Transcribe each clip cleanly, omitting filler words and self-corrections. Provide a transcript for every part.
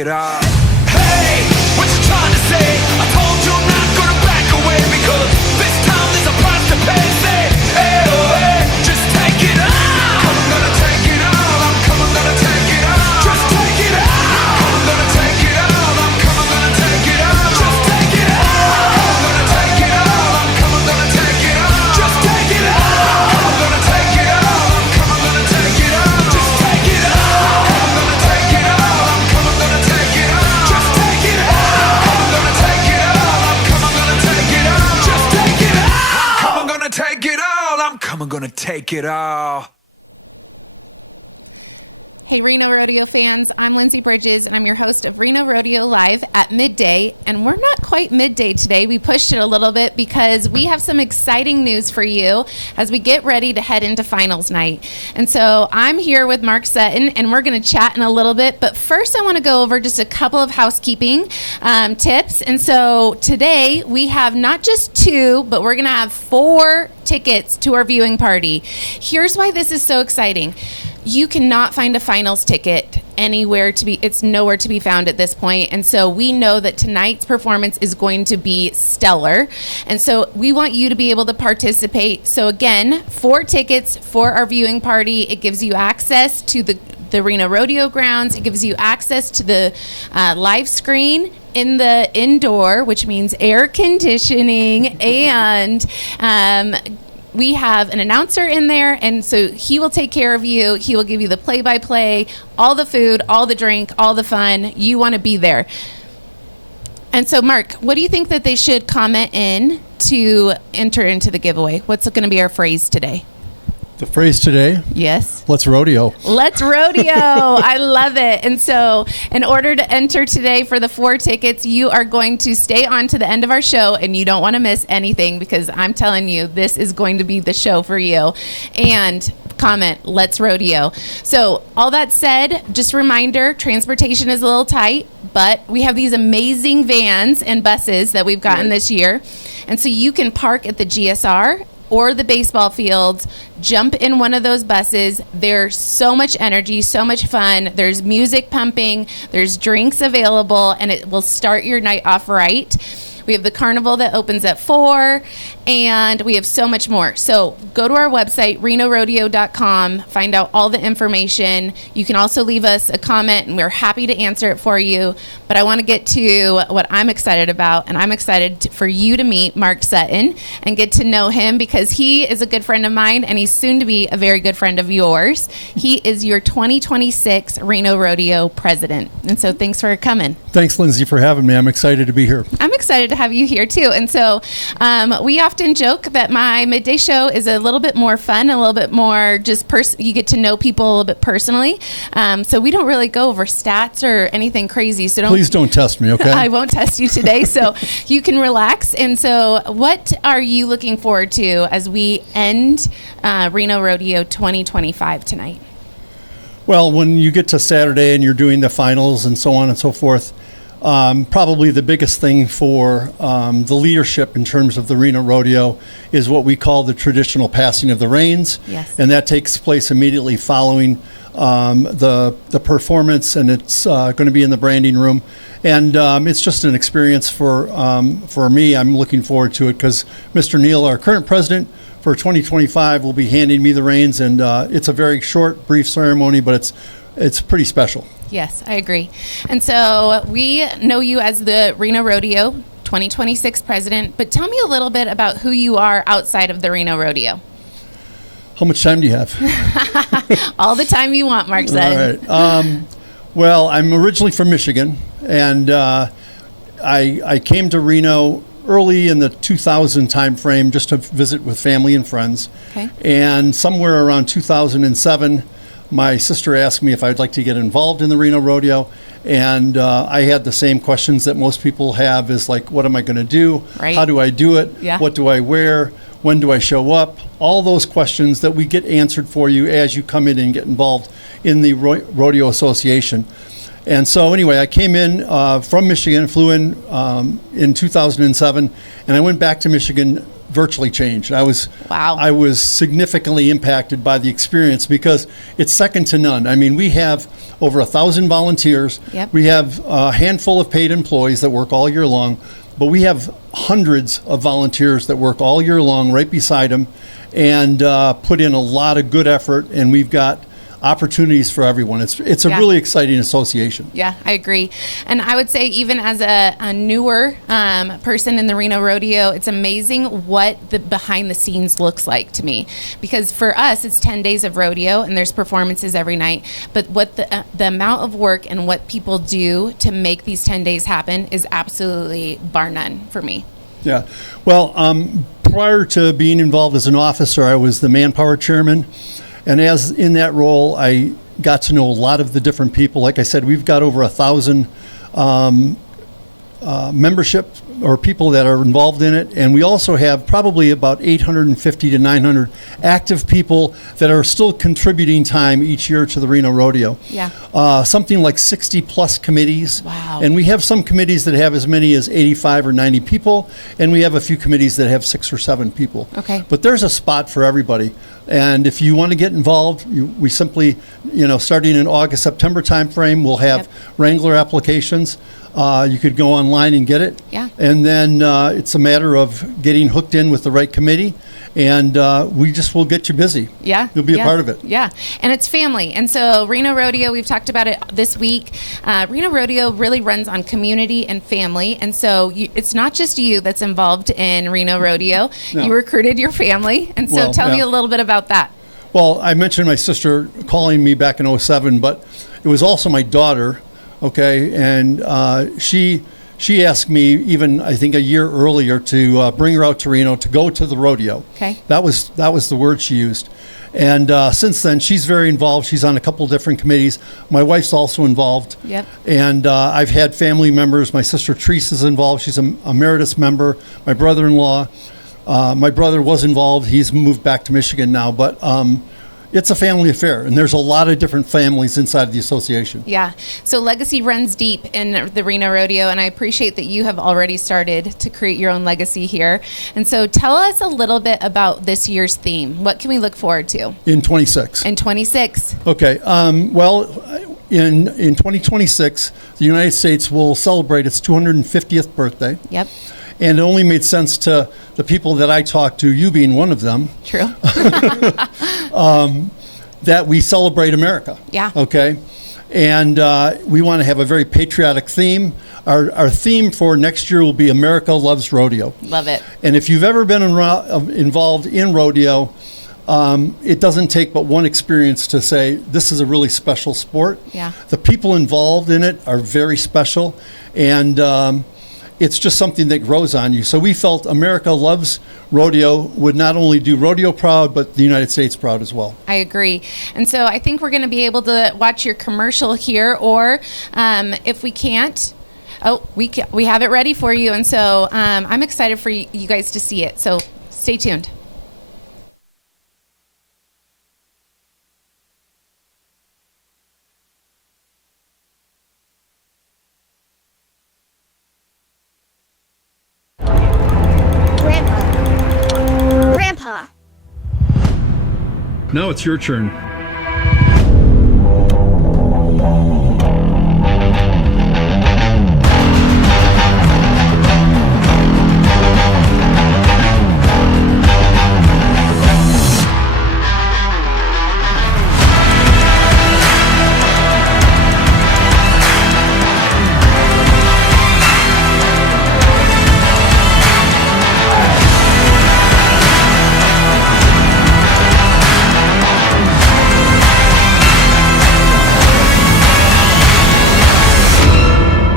it all. Hey, what you trying to say? I told you I'm not gonna back away because this time there's a price to pay. Say, hey, oh, hey, just take it all. I'm gonna take it all. I'm gonna take it all. Just take it all. I'm gonna take it all. I'm gonna take it all. Just take it all. I'm gonna take it all. I'm gonna take it all. Just take it all. I'm gonna take it all. I'm gonna take it all. Just take it all. I'm gonna take it all. I'm gonna take it all. Just take it all. I'm gonna take it all. I'm gonna take it all. Just take it all. I'm gonna take it all. I'm gonna take it all. Hey Reno Rodeo fans, I'm Lindsay Bridges and I'm your host of Reno Rodeo Live at Midday, and we're not quite midday today. We pushed it a little bit because we have some exciting news for you as we get ready to head into finals night. And so I'm here with Mark Sutton and we're going to chat in a little bit, but first I want to go over just a couple of housekeeping tips. And so today we have not just 2, but we're going to have 4 tickets to our viewing party. Here's why this is so exciting. You cannot find a finals ticket anywhere it's nowhere to be found at this point. And so we know that tonight's performance is going to be stellar. And so we want you to be able to participate. So again, 4 tickets for our viewing party. It gives you access to the Reno Rodeo grounds. It gives you access to the live screen in the indoor, which means air conditioning, and we have an announcer in there, and so he will take care of you. He will give you the play-by-play, all the food, all the drink, all the fun. You want to be there. And so, Mark, what do you think that they should comment in to enter into the giveaway? What's going to be our phrase today? The phrase today? Yes. Let's rodeo. Let's rodeo. I love it. And so in order to enter today for the 4 tickets, you are going to stay on to the end of our show, and you don't want to miss anything because I'm telling you, this is going to be the show for you. And comment, let's rodeo. So all that said, just a reminder, transportation is a little tight, but we have these amazing vans and buses that we've gotten this year. And so you can park at the GSR or the baseball fields, jump in one of those buses. There's so much energy, so much fun. There's music pumping, there's drinks available, and it will start your night off right. We have the carnival that opens at 4, and we have so much more. So go to our website, renorodeo.com, find out all the information. You can also leave us a comment, and we're happy to answer it for you. But I want to get to what I'm excited about, and I'm excited for you to meet Mark Sutton and get to know him because he is a good friend of mine, and he's soon to be a very good friend of yours. He is your 2026 Reno Rodeo president. And so thanks for coming. Thanks, Lindsay, for having me. I'm excited to be here. I'm excited to have you here too. And so we often joke that my midday show is a little bit more fun, a little bit more just you get to know people a little bit personally. So we don't really go over stats or anything crazy. So please don't test me, okay? I won't test you today, so you can relax. And so what are you looking forward to as we end Reno Rodeo 2025 tonight? Well, when you get to Saturday and you're doing the finals and so on and so forth, probably the biggest thing for the leadership in terms of the Reno Rodeo is what we call the traditional passing of the reins. Yes. And that takes place immediately following the performance, and it's going to be in the branding room. And it's just an experience for me. I'm looking forward to it because Mr. Neal, our current president for 2025, will be handing me the reins, and it's a very short, brief ceremony, but it's pretty special. Yes, I agree. And so we know you as the Reno Rodeo 2026 president, but tell me a little bit about who you are outside of the Reno Rodeo. How much time do you have? All the time you want, Mark said. All right. Well, I'm originally from Michigan, and I came to Reno early in the 2000 time frame just to visit with family and friends. Okay. And somewhere around 2007, my sister asked me if I'd like to get involved in the Reno Rodeo, and I had the same questions that most people have is like, what am I going to do? Right. How do I do it? Yeah. What do I wear? When do I show up? All those questions that we get answered for you as you come in and get involved in the Rodeo Association. And so anyway, I came in from Michigan, flew in 2007, and I went back to Michigan virtually changed. Wow. I was significantly impacted by the experience because it's second to none. I mean, we have over 1,000 volunteers. Yep. We have a handful of paid employees that work all year long, but we have hundreds of volunteers that work all year long right beside them and put in a lot of good effort, and we've got opportunities for everyone. It's a really exciting association. Yeah, I agree. And I would say even as a newer person in the Reno Rodeo, it's amazing what the behind the scenes looks like to me. Because for us, it's 10 days of rodeo and there's performances every night. But what the amount of work and what people do to make these 10 days happen is absolutely bar none for me. Yeah. Well, prior to being involved as an officer, I was the manpower chairman. And as in that role, I got to know a lot of the different people. Like I said, we've got over 1,000 membership or people that are involved in it. And we also have probably about 850 to 900 active people that are still contributing time each year to the Reno Rodeo. Yeah. Something like 60 plus committees. Wow. And we have some committees that have as many as 85 or 90 people. And we have a few committees that have 6 or 7 people. Okay. But there's a spot for everybody. And if you want to get involved, we simply, starting in August, September timeframe, we'll have Wrangler applications. You could go online and get it. Yeah. And then it's a matter of getting hooked in with the right committee, and we just will get you busy. Yeah. You'll be a part of it. Yeah. And it's family. And so Reno Rodeo, we've talked about it this week. Reno Rodeo really runs on community and family. And so it's not just you that's involved in Reno Rodeo. No. You recruited your family. And so tell me a little bit about that. Well, I mentioned my sister calling me back in 2007, but it was also my daughter. Okay, and she asked me even I think a year earlier to bring her out to Reno to go to the rodeo. Okay, that was the word she used, and since then she's very involved. She's on a couple different committees. My wife's also involved. Yep. And I've had family members. My sister Teresa's involved. She's a emeritus member. My brother-in-law. My brother was involved. He's moved back to Michigan now, but. It's a family affair, and there's a lot of different families inside of the association. Yeah. So legacy runs deep in the Reno Rodeo, and I appreciate that you have already started to create your own legacy here. And so tell us a little bit about this year's theme. What can we look forward to? In 26. In 26. Okay. Well, in 2026, the United States will celebrate its 250th birthday. Yep. And it only made sense to the people that I talked to, you being one of them. True. That we celebrate America. Yeah. Okay. And we want to have a very patriotic theme. Our theme for next year will be America Loves Rodeo. Love it. And if you've ever been involved in rodeo, it doesn't take but one experience to say this is a really special sport. Yeah. The people involved in it are very special, and it's just something that grows on you. So we felt America Loves Rodeo would not only do rodeo proud, but the United States proud as well. I agree. And so I think we're going to be able to watch your commercial here, or if we can't, we have it ready for you. And so I'm excited for you guys to see it. So stay tuned. Grandpa. Now it's your turn.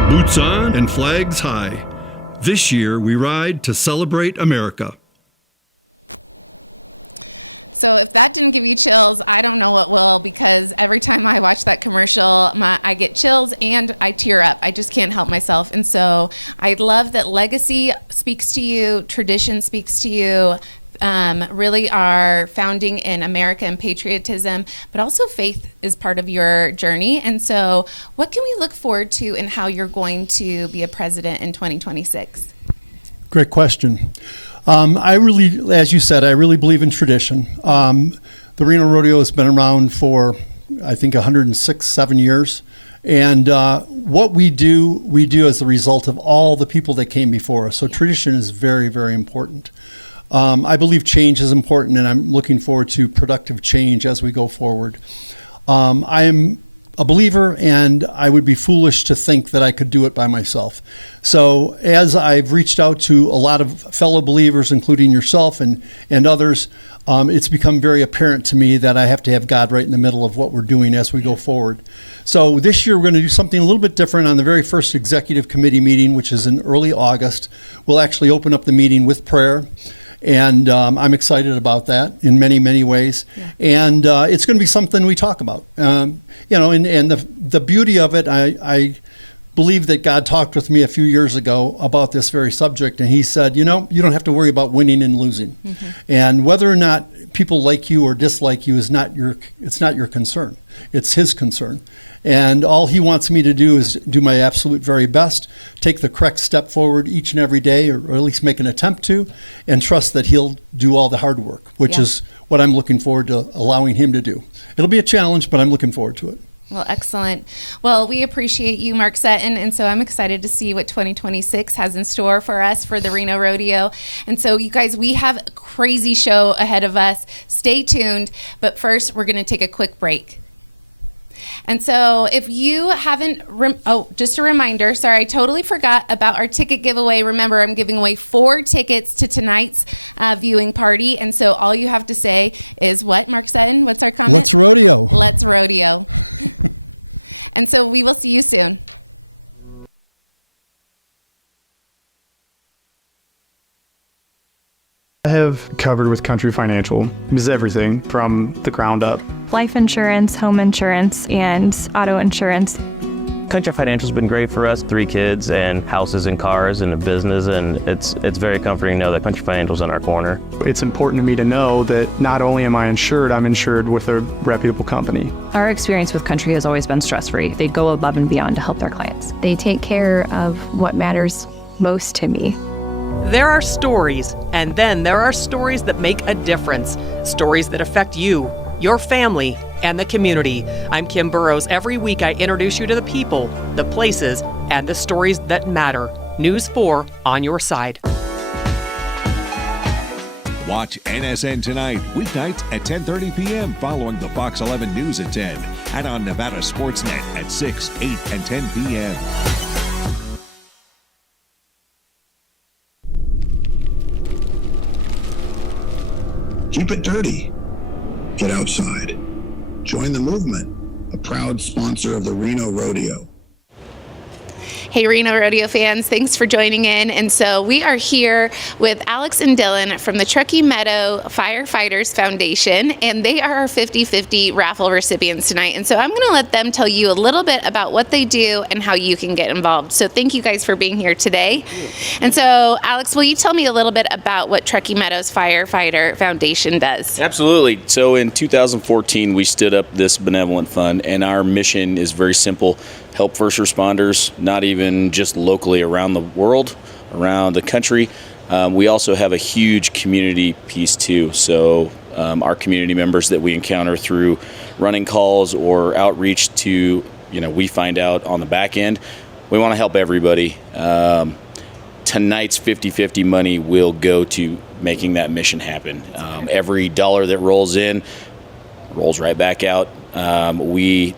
Boots on and flags high. This year we ride to celebrate America. So if that didn't give you chills, I don't know what will, because every time I watch that commercial, I get chills and I tear up. I just can't help myself. And so I love that legacy speaks to you, tradition speaks to you, really our founding in America and patriotism, but also faith is part of your journey. And so what can we look forward to in how you're going to be a president in 2026? Great question. I really, as you said, I really believe in tradition. The Reno Rodeo has been around for, I think, 106, 7 years. And what we do as a result of all the people that came before us. So tradition is very, very important. I believe change is important, and I'm looking forward to productive change as we go forward. I am a believer, and I would be foolish to think that I could do it by myself. So as I've reached out to a lot of fellow believers, including yourself and others, it's become very apparent to me that I have to have God right in the middle of what we're doing as we go forward. So this year we're going to do something a little bit different. On the very first executive committee meeting, which is in early August, we'll actually open up the meeting with prayer. And I'm excited about that in many, many ways. Yeah. And it's going to be something we talk about. And the beauty of it, I believe that God talked with me a few years ago about this very subject. And he said, you don't have to worry about winning and losing. Mm-hmm. And whether or not people like you or dislike you it's not your concern. It's his concern. And all he wants me to do is do my absolute very best, take the correct step forward each and every day, or at least make an attempt to, and trust that he'll do all the hard work, which is what I'm looking forward to allowing him to do. It'll be a challenge, but I'm looking forward to it. Well, excellent. Well, we appreciate you, Mark Sutton, and so I'm excited to see what 2026 has in store for us for the Reno Rodeo. And so, you guys, we have a crazy show ahead of us. Stay tuned. But first, we're going to take a quick break. And so if you haven't, just a reminder, sorry, I totally forgot about our ticket giveaway. Remember, I'm giving away 4 tickets to tonight's viewing party. And so all you have to say is what, Mark Sutton? What's our comment? Let's rodeo. Let's rodeo. And so we will see you soon. I have covered with Country Financial. It is everything from the ground up. Life insurance, home insurance, and auto insurance. Country Financial's been great for us. 3 kids and houses and cars and a business, and it's very comforting to know that Country Financial's in our corner. It's important to me to know that not only am I insured, I'm insured with a reputable company. Our experience with Country has always been stress-free. They go above and beyond to help their clients. They take care of what matters most to me. There are stories, and then there are stories that make a difference. Stories that affect you, your family, and the community. I'm Kim Burrows. Every week I introduce you to the people, the places, and the stories that matter. News 4 on your side. Watch NSN Tonight, weeknights at 10:30 p.m. following the Fox 11 News at 10, and on Nevada Sportsnet at 6, 8, and 10 p.m. Keep it dirty. Get outside. Join the movement, a proud sponsor of the Reno Rodeo. Hey, Reno Rodeo fans, thanks for joining in. And so we are here with Alex and Dylan from the Truckee Meadow Firefighters Foundation, and they are our 50-50 raffle recipients tonight. And so I'm going to let them tell you a little bit about what they do and how you can get involved. So thank you guys for being here today. And so, Alex, will you tell me a little bit about what Truckee Meadows Firefighter Foundation does? Absolutely. So in 2014, we stood up this benevolent fund, and our mission is very simple. Help first responders, not even just locally around the world, around the country. We also have a huge community piece too. So our community members that we encounter through running calls or outreach to, we find out on the back end, we want to help everybody. Tonight's 50-50 money will go to making that mission happen. Every dollar that rolls in rolls right back out. We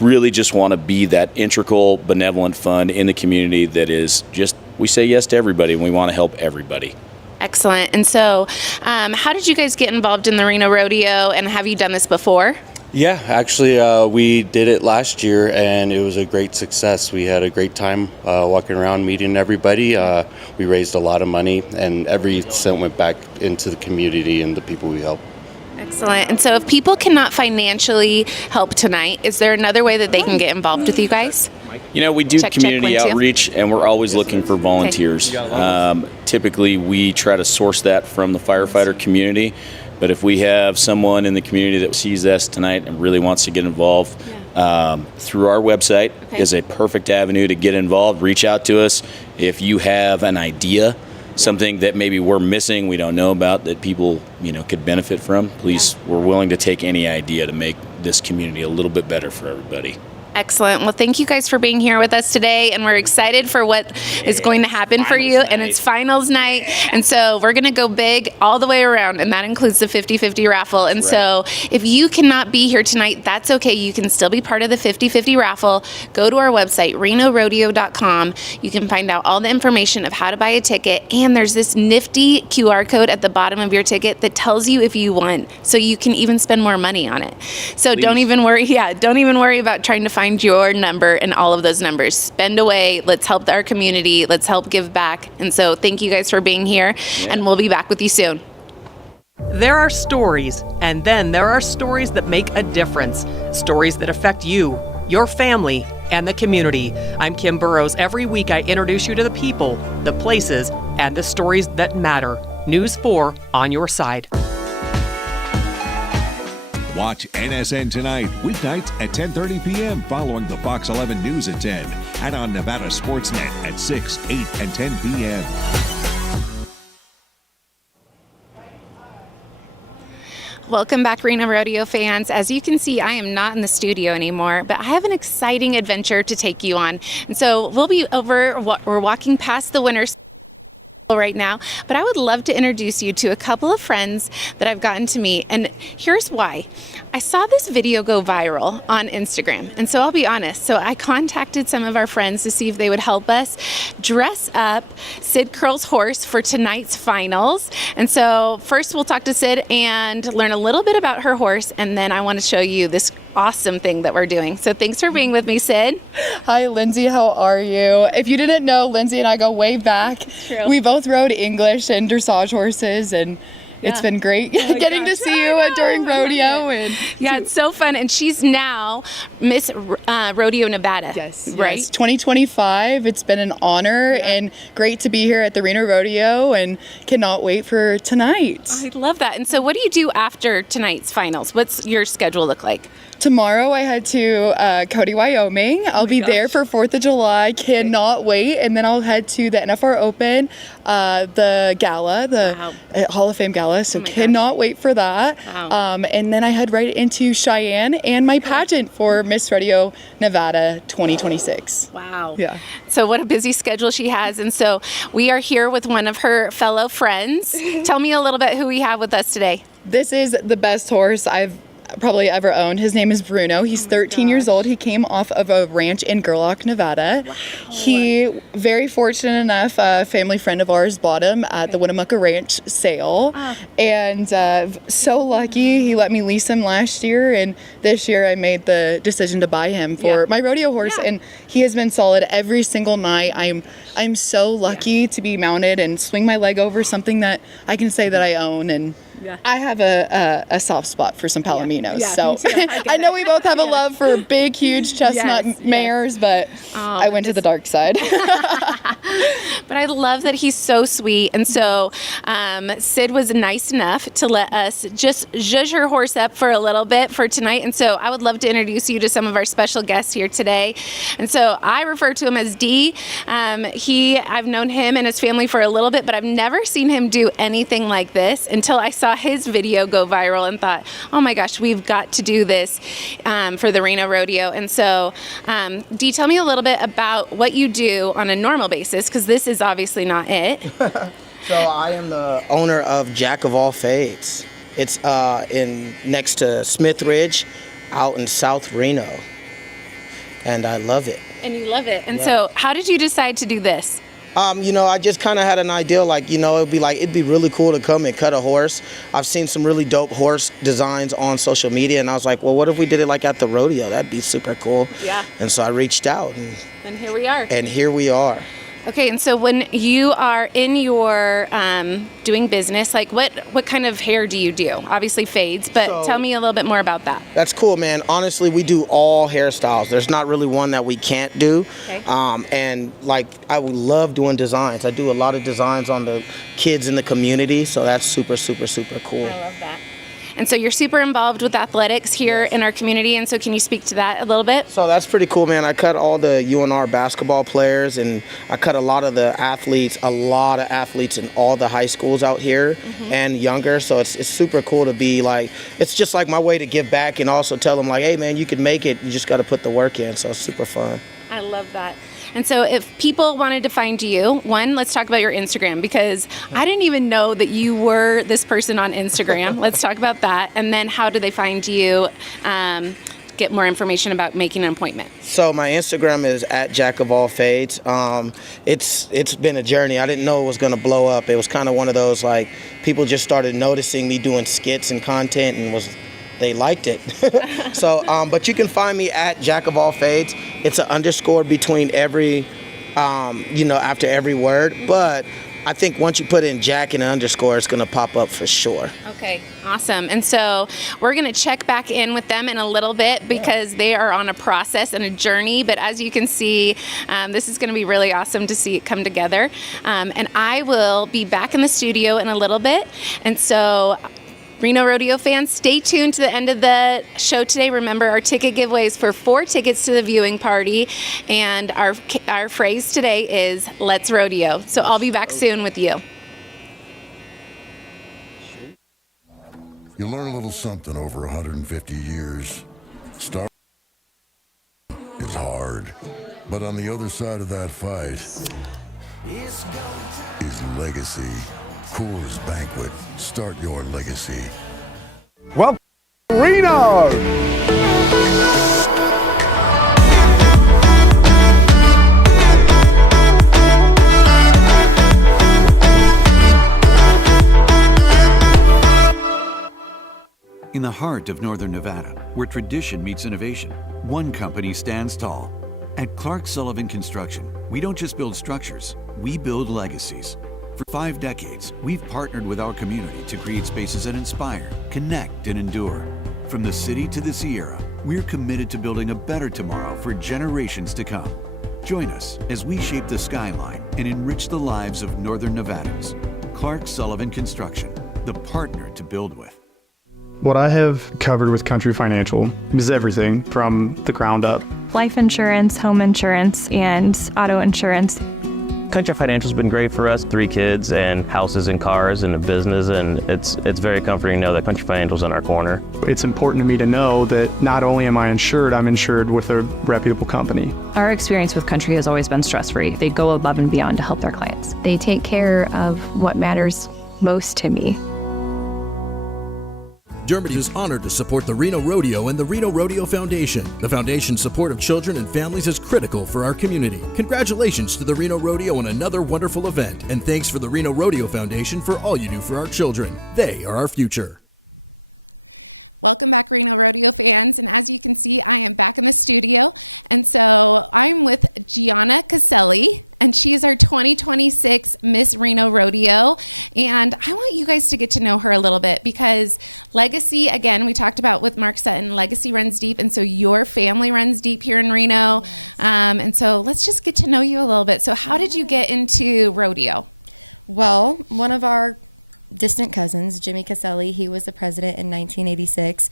really just want to be that integral, benevolent fund in the community that is just, we say yes to everybody, and we want to help everybody. Excellent. And so how did you guys get involved in the Reno Rodeo, and have you done this before? Yeah, actually, we did it last year, and it was a great success. We had a great time walking around, meeting everybody. We raised a lot of money, and every cent went back into the community and the people we helped. Excellent. And so if people cannot financially help tonight, is there another way that they can get involved with you guys? We do community outreach, and we're always looking for volunteers. Typically, we try to source that from the firefighter community. But if we have someone in the community that sees us tonight and really wants to get involved, through our website is a perfect avenue to get involved. Reach out to us. If you have an idea something that maybe we're missing, we don't know about, that people, could benefit from, please, we're willing to take any idea to make this community a little bit better for everybody. Excellent. Well, thank you guys for being here with us today, and we're excited for what is going to happen for you. And it's finals night, and so we're going to go big all the way around, and that includes the 50-50 raffle. And so if you cannot be here tonight, that's okay. You can still be part of the 50-50 raffle. Go to our website, renorodeo.com. You can find out all the information of how to buy a ticket, and there's this nifty QR code at the bottom of your ticket that tells you if you won, so you can even spend more money on it. So don't even worry. Yeah, don't even worry about trying to find your number and all of those numbers. Spend away. Let's help our community. Let's help give back. And so thank you guys for being here, and we'll be back with you soon. There are stories, and then there are stories that make a difference. Stories that affect you, your family, and the community. I'm Kim Burrows. Every week I introduce you to the people, the places, and the stories that matter. News 4 on your side. Watch NSN Tonight, weeknights at 10:30 p.m. following the Fox 11 News at 10 and on Nevada Sportsnet at 6, 8, and 10 p.m. Welcome back, Reno Rodeo fans. As you can see, I am not in the studio anymore, but I have an exciting adventure to take you on. And so we're walking past the winners right now, but I would love to introduce you to a couple of friends that I've gotten to meet, and here's why. I saw this video go viral on Instagram, and so I'll be honest. So I contacted some of our friends to see if they would help us dress up Sid Curl's horse for tonight's finals. And so first we'll talk to Sid and learn a little bit about her horse, and then I want to show you this awesome thing that we're doing. So thanks for being with me, Sid. Hi, Lindsay. How are you? If you didn't know, Lindsay and I go way back. True. We both rode English and dressage horses, and it's been great getting to see you during rodeo. And it's so fun. And she's now Miss Rodeo Nevada. Yes, right? 2025. It's been an honor and great to be here at the Reno Rodeo, and cannot wait for tonight. I love that. And so what do you do after tonight's finals? What's your schedule look like? Tomorrow I head to Cody, Wyoming. I'll be there for 4th of July. Cannot wait. And then I'll head to the NFR Open, the gala, the Hall of Fame gala. So cannot wait for that. Wow. And then I head right into Cheyenne and my pageant for Miss Rodeo Nevada 2026. Wow. Yeah. So what a busy schedule she has. And so we are here with one of her fellow friends. Tell me a little bit who we have with us today. This is the best horse I've probably ever owned. His name is Bruno. He's 13 years old. He came off of a ranch in Gerlach, Nevada. Wow. He, very fortunate enough, a family friend of ours bought him at the Winnemucca Ranch sale. And so lucky he let me lease him last year, and this year I made the decision to buy him for my rodeo horse, and he has been solid every single night. I'm so lucky to be mounted and swing my leg over something that I can say that I own, and I have a soft spot for some Palominos. So I know we both have a love for big, huge chestnut mares, but I went to the dark side. But I love that he's so sweet. And so Sid was nice enough to let us just zhuzh her horse up for a little bit for tonight. And so I would love to introduce you to some of our special guests here today. And so I refer to him as D. I've known him and his family for a little bit, but I've never seen him do anything like this until I saw his video go viral and thought, oh my gosh, we've got to do this for the Reno Rodeo. And so Dee, tell me a little bit about what you do on a normal basis, because this is obviously not it. So I am the owner of Jack of All Fades. It's next to Smith Ridge out in South Reno, and I love it. And you love it. And so how did you decide to do this? I just kind of had an idea, it'd be really cool to come and cut a horse. I've seen some really dope horse designs on social media, and I was like, well, what if we did it like at the rodeo? That'd be super cool. Yeah. And so I reached out. And here we are. And here we are. Okay, and so when you are in your doing business, like what kind of hair do you do? Obviously fades, but tell me a little bit more about that. That's cool, man. Honestly, we do all hairstyles. There's not really one that we can't do. Okay. And I would love doing designs. I do a lot of designs on the kids in the community, so that's super, super, super cool. I love that. And so you're super involved with athletics here in our community. And so can you speak to that a little bit? So that's pretty cool, man. I cut all the UNR basketball players, and I cut a lot of athletes in all the high schools out here and younger. So it's super cool to be like, it's just like my way to give back and also tell them like, hey man, you can make it. You just got to put the work in. So it's super fun. I love that. And so if people wanted to find you, one, let's talk about your Instagram, because I didn't even know that you were this person on Instagram. Let's talk about that. And then how do they find you? Get more information about making an appointment. So my Instagram is @JackOfAllFades. It's been a journey. I didn't know it was going to blow up. It was kind of one of those, like, people just started noticing me doing skits and content, and they liked it. So, but you can find me @JackOfAllFades. It's an underscore between every, after every word. But I think once you put in Jack and an underscore, it's going to pop up for sure. Okay, awesome. And so we're going to check back in with them in a little bit because they are on a process and a journey. But as you can see, this is going to be really awesome to see it come together. And I will be back in the studio in a little bit. And so Reno Rodeo fans, stay tuned to the end of the show today. Remember, our ticket giveaway is for 4 tickets to the viewing party, and our phrase today is "Let's Rodeo." So I'll be back soon with you. You learn a little something over 150 years. Star is hard, but on the other side of that fight is legacy. Coors Banquet. Start your legacy. Welcome to Reno! In the heart of Northern Nevada, where tradition meets innovation, one company stands tall. At Clark Sullivan Construction, we don't just build structures, we build legacies. For 5 decades, we've partnered with our community to create spaces that inspire, connect, and endure. From the city to the Sierra, we're committed to building a better tomorrow for generations to come. Join us as we shape the skyline and enrich the lives of Northern Nevadans. Clark Sullivan Construction, the partner to build with. What I have covered with Country Financial is everything from the ground up. Life insurance, home insurance, and auto insurance. Country Financial's been great for us. 3 kids and houses and cars and a business, and it's very comforting to know that Country Financial's in our corner. It's important to me to know that not only am I insured, I'm insured with a reputable company. Our experience with Country has always been stress-free. They go above and beyond to help their clients. They take care of what matters most to me. Dermot is honored to support the Reno Rodeo and the Reno Rodeo Foundation. The foundation's support of children and families is critical for our community. Congratulations to the Reno Rodeo on another wonderful event, and thanks for the Reno Rodeo Foundation for all you do for our children. They are our future. Welcome back, Reno Rodeo fans. And as you can see, I am back in the studio. And so I'm with Gianna Caselli, and she is our 2026 Miss Reno Rodeo. And I want you guys to get to know her a little bit because legacy, again, we talked about with Mark Sutton, legacy runs deep. And so your family runs deep here in Reno. Yes. And so let's just get to know you a little bit. So how did you get into rodeo? Well, one of our distant cousins, Jimmy Caselli, he was the president in 1986,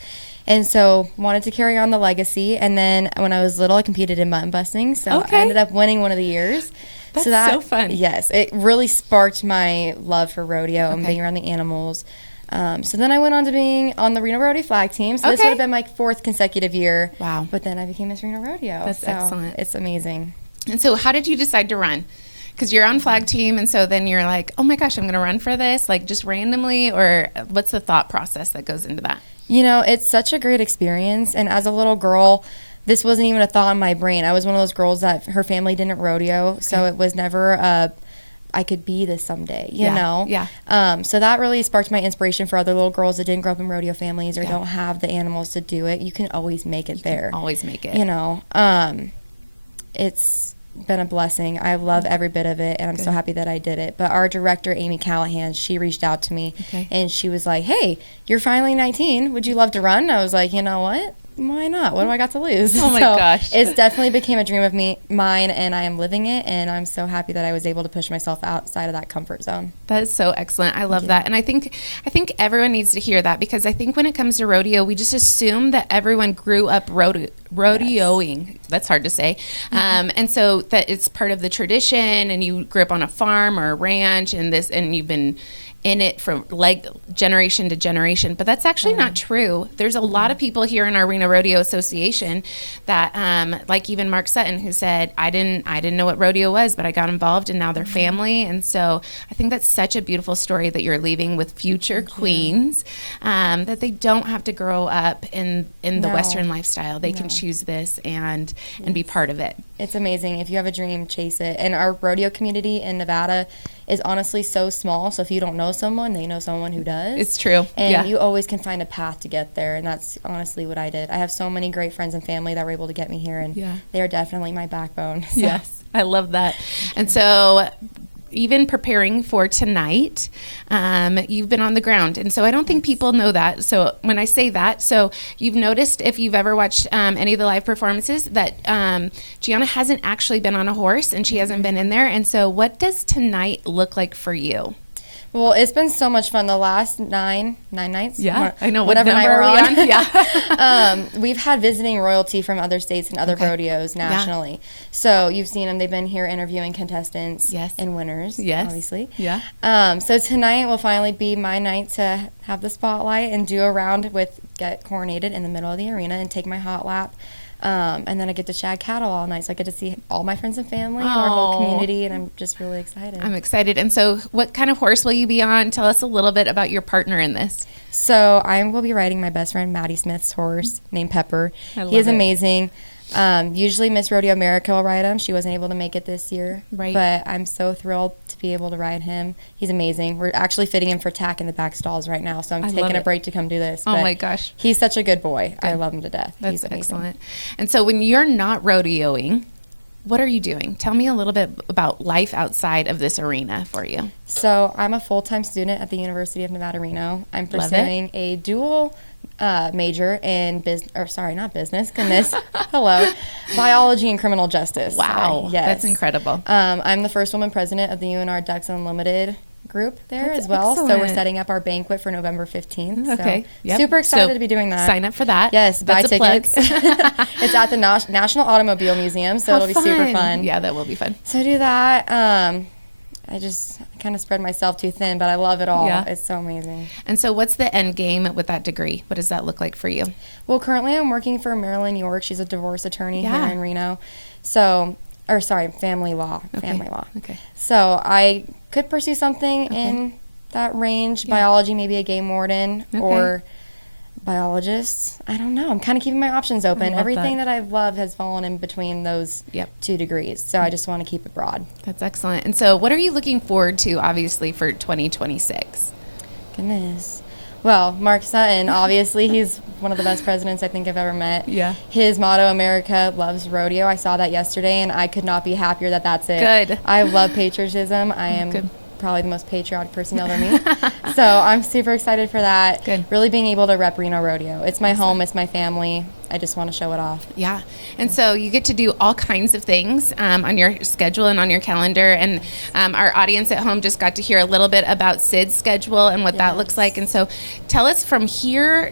and so wanted to carry on the legacy. And then when I was little, I competed in mutton busting, so I ended up winning one of the years. That's so fun. Yes, it really sparked my love for rodeo and being around the animals. So then I went on to being on the Reno Rodeo flag team. So this would have been my 4th consecutive year. Wow. But then I became Miss Reno Rodeo. That's excellent. It's amazing. And so how did you decide to run? Because you're on flag team, and so then you're like, oh my gosh, I'm going to run for this, like just randomly, or what's the thought process that goes into that? You know, it's such a great experience, and as a little girl, this wasn't even a thought in my brain. I was one of those girls that her family didn't rodeo, so it was never I could be this someday, you know? Yeah. So that really sparked my inspiration for other little girls that didn't grow up in rodeo families or don't have the animals to do it. You can always make it there. Always make it. You know, it's been a blessing. I love every bit of it, and I'm so happy that I did it. But our director, Amy Callahan, she reached out to me, and she was like, hey, you're finally 19. Would you love to run? I was like, you know what? why not? What do I got to lose? Oh my gosh. It's definitely became a dream of mine, and I am living it, and I'm so happy that I was able to push myself outside of that comfort zone. That is so excellent. I love that. And I think everyone needs to hear that, because I think when it comes to rodeo, we just assume that everyone grew up rodeoing. Yes. That's hard to say. And so that it's part of the tradition, and you grew up on a farm or a ranch, and you've been in it from like generation to generation, but that's actually not true. There's a lot of people here in our Reno Rodeo Association that, like even Mark Sutton, who said, I didn't know what rodeo was, but I got involved, and now they're family. And so I think that's such a beautiful story that you're leaving with future queens, that they don't have to grow up in the Western lifestyle. They can choose this and be part of it. It's amazing. If you have a dream, chase it. And our rodeo community in Nevada is honestly so small. So if you don't know someone, they know someone who does. It's true. And you always can find a path to get there. And that's honestly what I did. I have so many great friends and family that were able to get me here. And they are definitely my backbone. So. Yes, I love that. And so even preparing for tonight, you've been on the ground. And so I don't think people know that. So when I say that, so you've noticed, if you've ever watched any of the live performances, that Gianna hasn't actually been on a horse, and she hasn't been in there. And so what does tonight look like for you? Well, it's been so much fun. The last nine nights. Yeah, I know. Whatever night we're on. Yeah. We've had visiting royalty from other states and other rodeos nationally. Yeah. So you've seen them. They've been here interviewing contestants and winners, obviously. Yeah. So tonight will finally be my night to have the spotlight and do a round get coronated in the middle of the arena and take my hot lap. And then I get to shag cattle all night, so I get to see all my friends and family and our whole community, and I'm just really excited. I'm excited. And so what kind of horse will you be on? Tell us a little bit about your partner in this. So I will be riding my best friend Maddie Smith's horse named Pepper. He is amazing. Usually Miss Rodeo America will ride him. She wasn't able to make it this year, but I'm so thrilled to be able to ride him. He's amazing. We're actually fitting him for tack in the back stalls right now, so I'm taking a break to come do this. Oh my gosh. He's such a good boy. Good. I love him to death. That's excellent. And so when you're not rodeoing, what are you doing? Tell me a little bit about life outside of this arena for you. So I'm a full-time student at the University of Nevada, Reno. I'm pursuing a dual major in biology and criminal justice. Wow, that's incredible. I'm the first woman president of the UNR Ducks Unlimited group there as well. Excellent. So we're setting up our banquet for November 15th. Okay. So super excited to be doing that. Sign up for that. Yes, buy tickets. It's at the National Automobile Museum, so it'll be super fun. Yeah, that will be fun. So I do that. I kind of spread myself too thin, but I love it all. Yeah. It's so amazing. And so what's the end game with that degree? What does that look like for you? Well, currently I'm working for Marilyn York. She's a divorce attorney here in Reno. So, family law. Family law. Okay. So I could pursue something in that range. Biology, maybe a game warden or biologist. I don't know. I'm kind of keeping my options open. Everything that I've loved has fallen in between those 2 degrees. So I just want to keep it broad. That's excellent. And so what are you looking forward to, obviously, for 2026? Goodness. Well, Mark Sutton, obviously, he's one of the best presidents I think I've ever met. Yeah. His motto, America loves rodeo. I saw that yesterday, and I could not be happier that that's it. Good. I love patriotism. I am probably the most patriotic person you'll ever meet. So I'm super excited for that. Good. Really being able to rep Reno Rodeo. It's my home. It's my family. I just want to show it off. Yeah. And so you get to do all kinds of things on your schedule and on your calendar. And our audience at home just got to hear a little bit about Sid's schedule and what that looks like. And so tell us from here,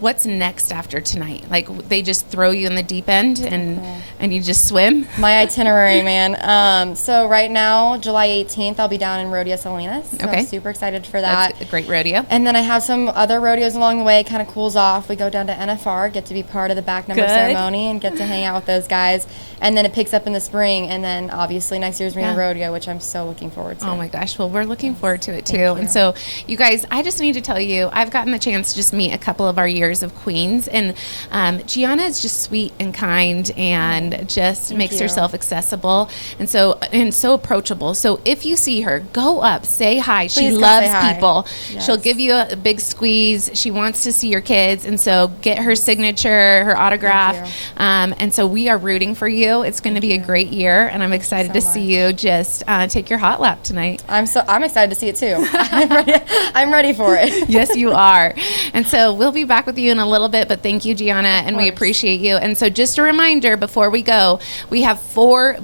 what's next after tonight? Like, they just throw you in the deep end and you just swim? My itinerary, man. So right now, July 18th, I'll be down in Rodeo Salinas. So I'm super excited for that. That's a great rodeo. And then I have some other rodeos along the way. Kind of cools off. We go down to NFR, get to be part of the back number ceremony and get to hang out with those guys. And then it picks up in the spring, and then obviously next year's Reno Rodeo, which I'm so looking forward to. Oh my gosh. Well, we're looking forward to it too. And so you guys, I just need to tell you, I've gotten the chance to just meet a couple of our years of queens, and Gianna is just sweet and kind and just makes herself accessible and so approachable. So if you see her, go up, say hi. She loves people. She'll give you a big squeeze. She wants to see your kids, and so get her signature her autograph. And so we are rooting for you. It's going to be a great year, and I'm excited to see you just take your hot lap tonight. I'm excited to see it too. I'm ready for it. Yes, you are. And so we'll be back with you in a little bit, but thank you, Gianna, and we appreciate you. And so just a reminder before we go, we have 4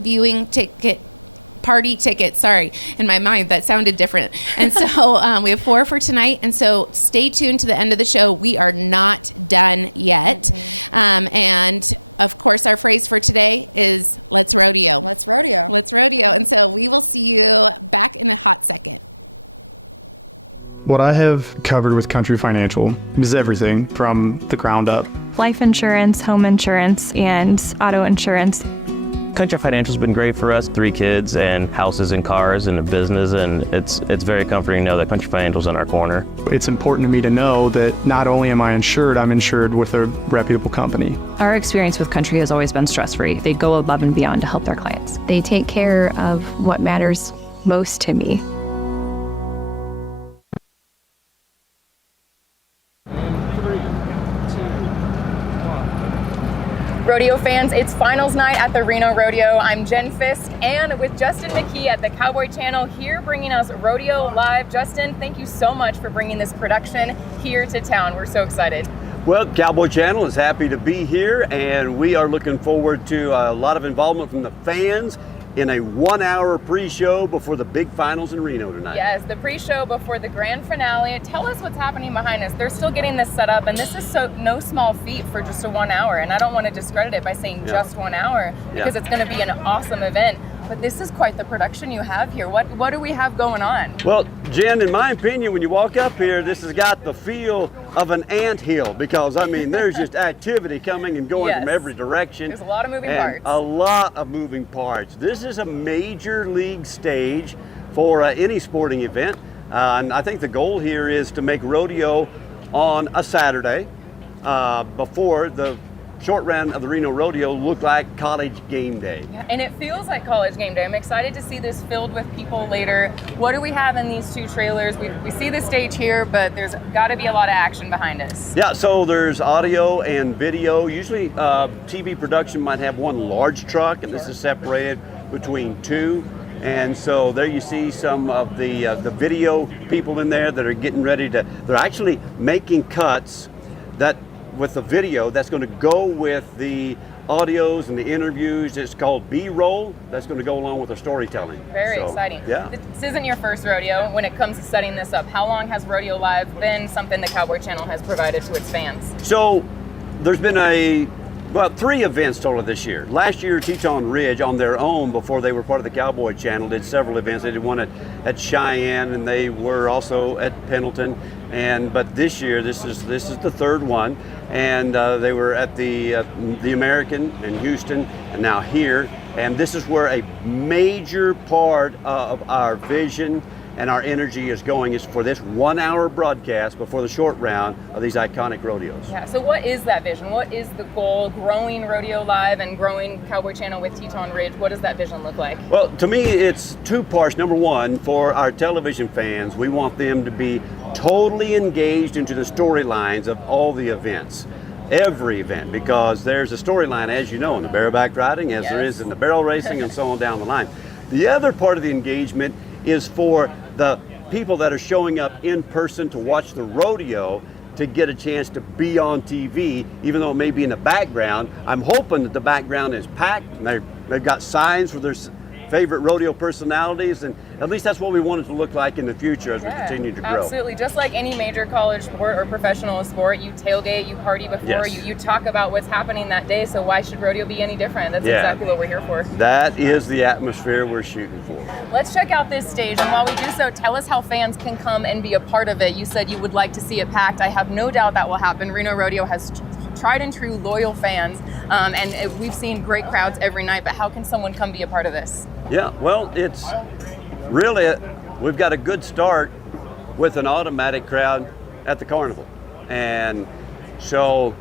party tickets. Sorry, in my mind that sounded different. And so we have 4 for tonight. And so stay tuned to the end of the show. We are not done yet. And of course, our phrase for today is "Let's rodeo." Let's rodeo. Let's rodeo. And so we will see you back in a hot second. What I have covered with Country Financial is everything from the ground up. Life insurance, home insurance, and auto insurance. Country Financial's been great for us. 3 kids and houses and cars and a business, and it's very comforting to know that Country Financial's in our corner. It's important to me to know that not only am I insured, I'm insured with a reputable company. Our experience with Country has always been stress-free. They go above and beyond to help their clients. They take care of what matters most to me. Rodeo fans, it's finals night at the Reno Rodeo. I'm Jen Fisk and with Justin McKee at the Cowboy Channel here bringing us Rodeo Live. Justin, thank you so much for bringing this production here to town. We're so excited. Well, Cowboy Channel is happy to be here, and we are looking forward to a lot of involvement from the fans in a 1-hour pre-show before the big finals in Reno tonight. Yes, the pre-show before the grand finale. Tell us what's happening behind us. They're still getting this set up, and this is no small feat for just a 1 hour. And I don't want to discredit it by saying just 1 hour, because it's going to be an awesome event. But this is quite the production you have here. What do we have going on? Well, Jen, in my opinion, when you walk up here, this has got the feel of an anthill, because I mean, there's just activity coming and going from every direction. There's a lot of moving parts. A lot of moving parts. This is a major league stage for any sporting event. And I think the goal here is to make rodeo on a Saturday before the short round of the Reno Rodeo look like college game day. Yeah, and it feels like college game day. I'm excited to see this filled with people later. What do we have in these 2 trailers? We see the stage here, but there's got to be a lot of action behind us. Yeah, so there's audio and video. Usually TV production might have 1 large truck, and this is separated between 2. And so there you see some of the video people in there that are getting ready to, they're actually making cuts that with the video that's going to go with the audios and the interviews. It's called B-roll. That's going to go along with the storytelling. Very exciting. Yeah. This isn't your first rodeo when it comes to setting this up. How long has Rodeo Live been something the Cowboy Channel has provided to its fans? So there's been 3 events total this year. Last year, Teton Ridge on their own, before they were part of the Cowboy Channel, did several events. They did one at Cheyenne, and they were also at Pendleton. But this year, this is the 3rd one, and they were at the American in Houston, and now here. And this is where a major part of our vision and our energy is going, is for this 1-hour broadcast before the short round of these iconic rodeos. Yeah, so what is that vision? What is the goal? Growing Rodeo Live and growing Cowboy Channel with Teton Ridge, what does that vision look like? Well, to me, it's 2 parts. Number 1, for our television fans, we want them to be totally engaged into the storylines of all the events. Every event, because there's a storyline, as you know, in the bareback riding, as there is in the barrel racing, and so on down the line. The other part of the engagement is for the people that are showing up in person to watch the rodeo to get a chance to be on TV, even though it may be in the background. I'm hoping that the background is packed, and they've got signs for their favorite rodeo personalities, and at least that's what we want it to look like in the future as we continue to grow. Absolutely. Just like any major college sport or professional sport, you tailgate, you party before, you talk about what's happening that day, so why should rodeo be any different? That's exactly what we're here for. That is the atmosphere we're shooting for. Let's check out this stage, and while we do so, tell us how fans can come and be a part of it. You said you would like to see it packed. I have no doubt that will happen. Reno Rodeo has tried and true loyal fans, and we've seen great crowds every night, but how can someone come be a part of this? Yeah, well, it's really, we've got a good start with an automatic crowd at the carnival. And so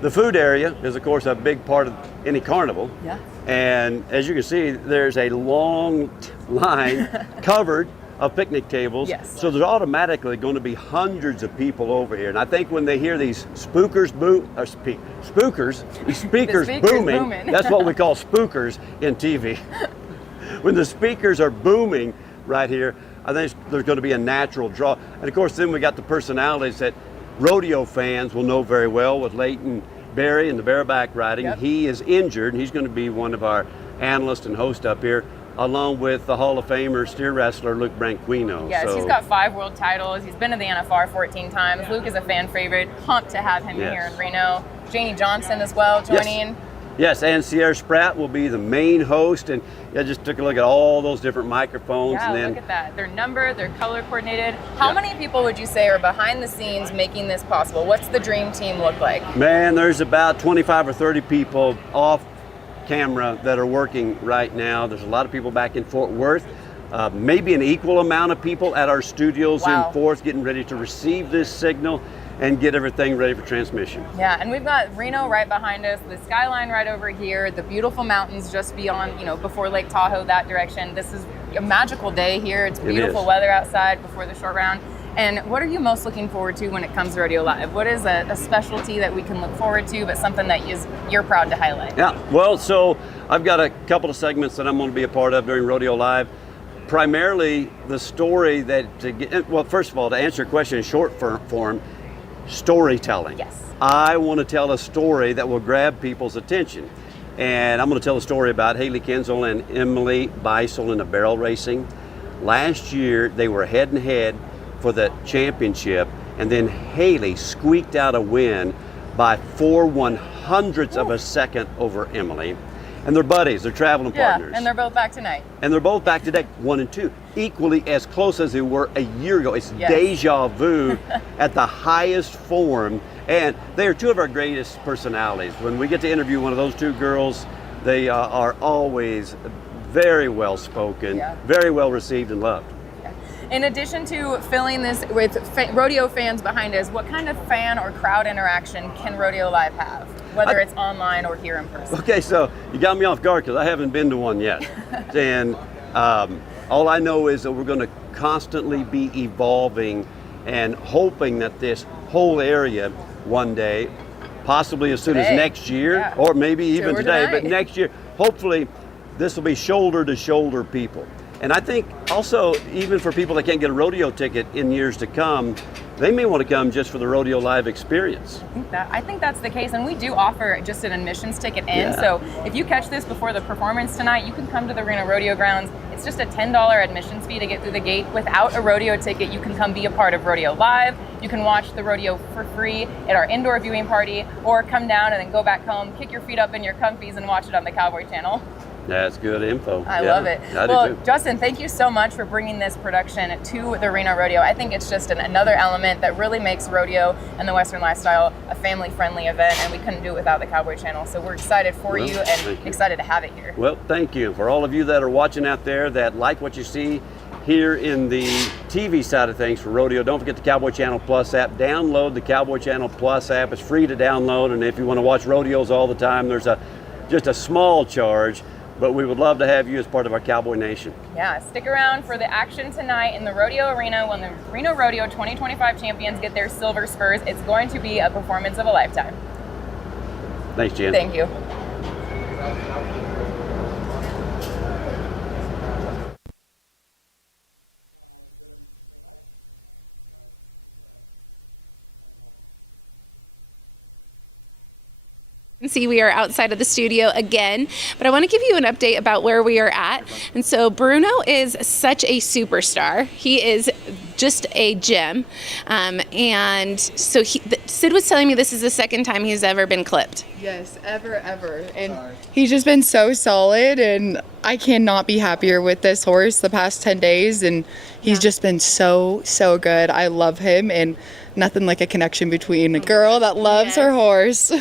the food area is, of course, a big part of any carnival. Yeah. And as you can see, there's a long line covered of picnic tables. Yes. So there's automatically going to be hundreds of people over here. And I think when they hear these speakers booming, that's what we call spookers in TV. When the speakers are booming right here, I think there's going to be a natural draw. And of course, then we got the personalities that rodeo fans will know very well with Leighton Berry and the bareback riding. Yep. He is injured, and he's going to be one of our analysts and hosts up here, along with the Hall of Famer steer wrestler Luke Branquino. Yes, he's got 5 world titles. He's been to the NFR 14 times. Luke is a fan favorite. Pumped to have him here in Reno. Janie Johnson as well joining. Yes, and Sierra Spratt will be the main host, and I just took a look at all those different microphones. Yeah, and then, look at that. They're numbered, they're color coordinated. How many people would you say are behind the scenes making this possible? What's the dream team look like? Man, there's about 25 or 30 people off camera that are working right now. There's a lot of people back in Fort Worth. Maybe an equal amount of people at our studios in Forth getting ready to receive this signal and get everything ready for transmission. Yeah, and we've got Reno right behind us, the skyline right over here, the beautiful mountains just beyond, before Lake Tahoe, that direction. This is a magical day here. It's beautiful weather outside before the short round. And what are you most looking forward to when it comes to Rodeo Live? What is a specialty that we can look forward to, but something that you're proud to highlight? Yeah, well, so I've got a couple of segments that I'm going to be a part of during Rodeo Live. Primarily the story first of all, to answer your question in short form, storytelling. Yes. I want to tell a story that will grab people's attention. And I'm going to tell a story about Haley Kinsel and Emily Beisel in the barrel racing. Last year, they were head and head for the championship, and then Haley squeaked out a win by 4/100ths of a second over Emily. And they're buddies, they're traveling partners. And they're both back tonight. And they're both back today, 1 and 2, equally as close as they were a year ago. It's deja vu at the highest form. And they are two of our greatest personalities. When we get to interview one of those two girls, they are always very well spoken, very well received and loved. In addition to filling this with rodeo fans behind us, what kind of fan or crowd interaction can Rodeo Live have, whether it's online or here in person? Okay, so you got me off guard because I haven't been to one yet. And all I know is that we're going to constantly be evolving and hoping that this whole area one day, possibly as soon as next year, or maybe even today, but next year, hopefully this will be shoulder to shoulder people. And I think also, even for people that can't get a rodeo ticket in years to come, they may want to come just for the Rodeo Live experience. I think that's the case, and we do offer just an admissions ticket in. So if you catch this before the performance tonight, you can come to the Reno Rodeo grounds. It's just a $10 admissions fee to get through the gate. Without a rodeo ticket, you can come be a part of Rodeo Live. You can watch the rodeo for free at our indoor viewing party, or come down and then go back home, kick your feet up in your comfies and watch it on the Cowboy Channel. That's good info. I love it. I do too. Justin, thank you so much for bringing this production to the Reno Rodeo. I think it's just another element that really makes rodeo and the Western lifestyle a family-friendly event, and we couldn't do it without the Cowboy Channel. So we're excited for you and excited to have it here. Well, thank you. For all of you that are watching out there that like what you see here in the TV side of things for rodeo, don't forget the Cowboy Channel Plus app. Download the Cowboy Channel Plus app. It's free to download, and if you want to watch rodeos all the time, there's just a small charge. But we would love to have you as part of our Cowboy Nation. Yeah, stick around for the action tonight in the Rodeo Arena when the Reno Rodeo 2025 champions get their silver spurs. It's going to be a performance of a lifetime. Thanks, Jen. Thank you. See, we are outside of the studio again, but I want to give you an update about where we are at. And so Bruno is such a superstar. He is just a gem. And so Sid was telling me this is the second time he's ever been clipped. Yes, ever. And he's just been so solid, and I cannot be happier with this horse the past 10 days. And he's just been so good. I love him, and nothing like a connection between a girl that loves her horse.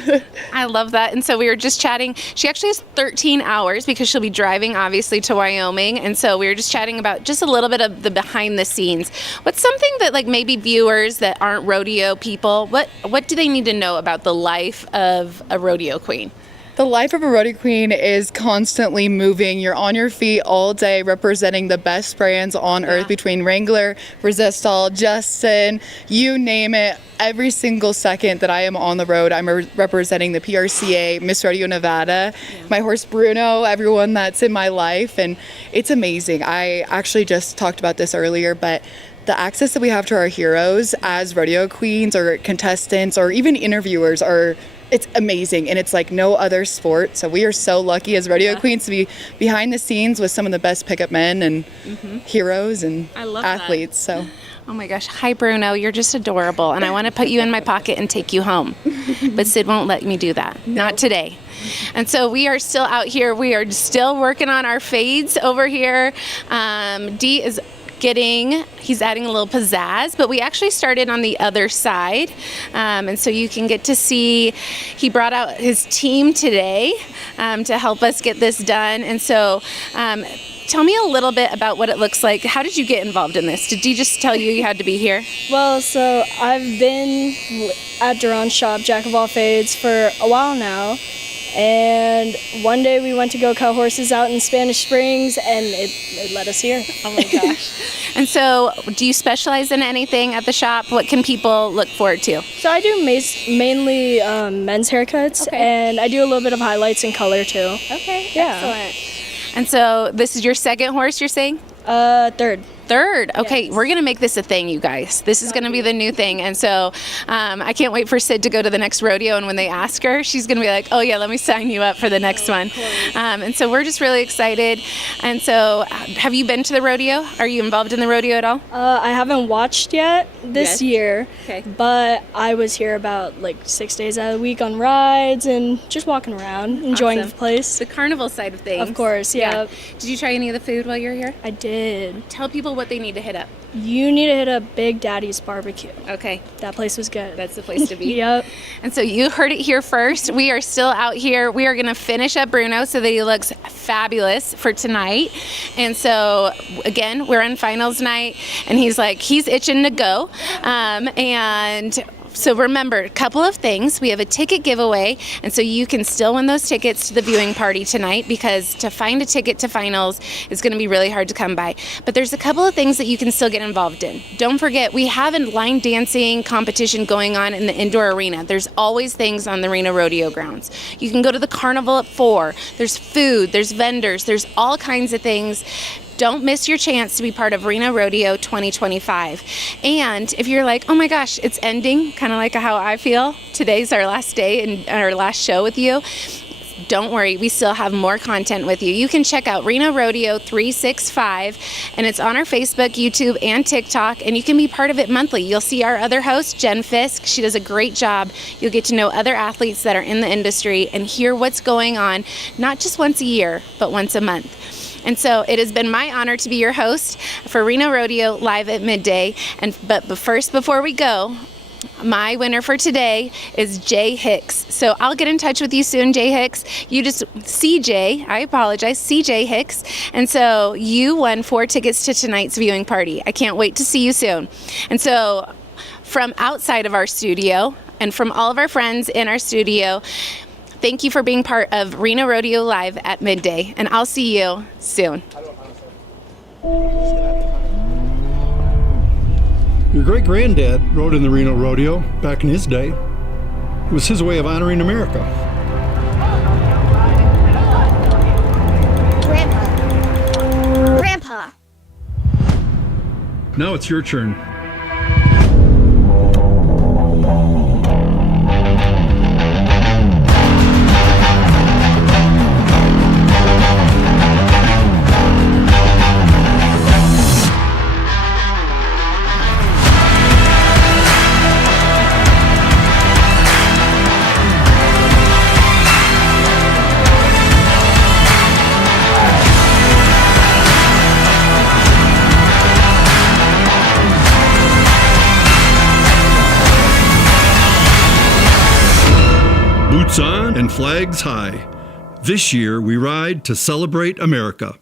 I love that. And so we were just chatting. She actually has 13 hours because she'll be driving, obviously, to Wyoming. And so we were just chatting about just a little bit of the behind the scenes. What's something that maybe viewers that aren't rodeo people, what do they need to know about the life of a rodeo queen? The life of a rodeo queen is constantly moving. You're on your feet all day representing the best brands on earth between Wrangler, Resistol, Justin, you name it. Every single second that I am on the road, I'm representing the PRCA, Miss Rodeo Nevada, my horse Bruno, everyone that's in my life, and it's amazing. I actually just talked about this earlier, but the access that we have to our heroes as rodeo queens or contestants or even interviewers it's amazing, and it's like no other sport. So we are so lucky as rodeo queens to be behind the scenes with some of the best pickup men and heroes and athletes. So. Oh my gosh. Hi, Bruno. You're just adorable. And I want to put you in my pocket and take you home. But Sid won't let me do that. No. Not today. And so we are still out here. We are still working on our fades over here. D is he's adding a little pizzazz, but we actually started on the other side. And so you can get to see, he brought out his team today to help us get this done. And so tell me a little bit about what it looks like. How did you get involved in this? Did he just tell you had to be here? Well, so I've been at Duran's shop, Jack of All Fades, for a while now. And one day we went to go cut horses out in Spanish Springs, and it led us here. Oh my gosh. And so do you specialize in anything at the shop? What can people look forward to? So I do mainly men's haircuts, and I do a little bit of highlights and color too. Okay, excellent. And so this is your second horse, you're saying? Third. Okay, we're going to make this a thing, you guys. This is going to be the new thing. And so I can't wait for Sid to go to the next rodeo. And when they ask her, she's going to be like, oh, yeah, let me sign you up for the next one. And so we're just really excited. And so have you been to the rodeo? Are you involved in the rodeo at all? I haven't watched yet this year, but I was here about like 6 days out of the week on rides and just walking around, enjoying the place. The carnival side of things. Of course, yeah. Did you try any of the food while you were here? I did. Tell people what they need to hit up. You need to hit up Big Daddy's Barbecue. Okay. That place was good. That's the place to be. Yep. And so you heard it here first. We are still out here. We are going to finish up Bruno so that he looks fabulous for tonight. And so, again, we're on finals night, and he's itching to go. And so remember, a couple of things. We have a ticket giveaway, and so you can still win those tickets to the viewing party tonight, because to find a ticket to finals is going to be really hard to come by. But there's a couple of things that you can still get involved in. Don't forget, we have a line dancing competition going on in the indoor arena. There's always things on the Reno Rodeo grounds. You can go to the carnival at 4. There's food, there's vendors, there's all kinds of things. Don't miss your chance to be part of Reno Rodeo 2025. And if you're like, oh my gosh, it's ending, kind of like how I feel, today's our last day and our last show with you, don't worry, we still have more content with you. You can check out Reno Rodeo 365, and it's on our Facebook, YouTube, and TikTok, and you can be part of it monthly. You'll see our other host, Jen Fisk. She does a great job. You'll get to know other athletes that are in the industry and hear what's going on, not just once a year, but once a month. And so it has been my honor to be your host for Reno Rodeo live at midday. But first, before we go, my winner for today is Jay Hicks. So I'll get in touch with you soon, Jay Hicks. You just, CJ Hicks. And so you won 4 tickets to tonight's viewing party. I can't wait to see you soon. And so from outside of our studio and from all of our friends in our studio, thank you for being part of Reno Rodeo Live at midday, and I'll see you soon. Your great-granddad rode in the Reno Rodeo back in his day. It was his way of honoring America. Grandpa. Now it's your turn. Boots on and flags high. This year we ride to celebrate America.